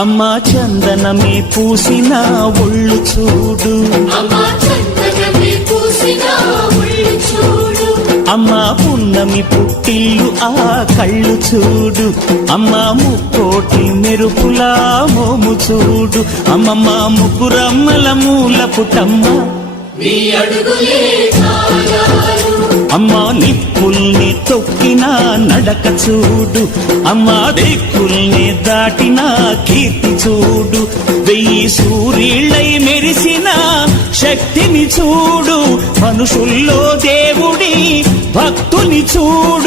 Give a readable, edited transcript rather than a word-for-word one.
అమ్మా చందనమే పూసిన ఒళ్ళు చూడు, అమ్మా పున్నమి పుట్టిల్లు ఆ కళ్ళు చూడు, అమ్మా ముక్కోటి మెరుపులా మోము చూడు, అమ్మమ్మ ముగ్గురమ్మల మూల పుటమ్మ అమ్మా నిప్పుల్ని తొక్కిన నడక చూడు, అమ్మా దిక్కుల్ని దాటిన కీర్తి చూడు, 1000 సూర్యుళ్ళై మెరిసిన శక్తిని చూడు, మనుషుల్లో దేవుడి భక్తుని చూడు.